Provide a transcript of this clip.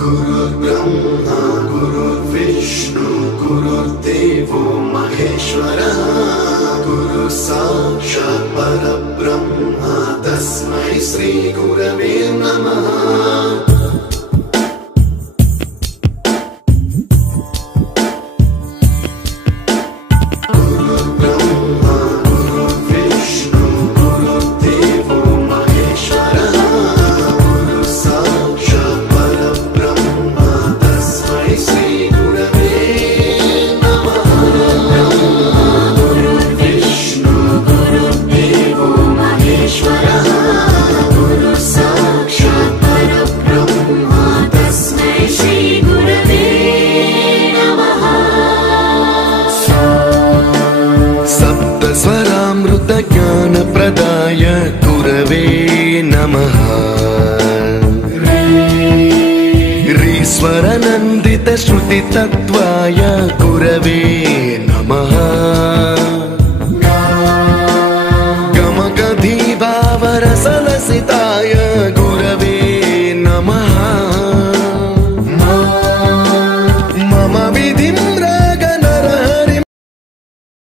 गुरुर्ब्रह्मा गुरुर्विष्णु गुरुर्देवो महेश्वरः गुरु साक्षात् परब्रह्म तस्मै श्री गुरवे नमः। ज्ञानप्रदाय गुरवे नमः। ऋस्वरनन्दितश्रुतितत्त्वाय गुरवे नमः। गमगधीभावरसलसिताय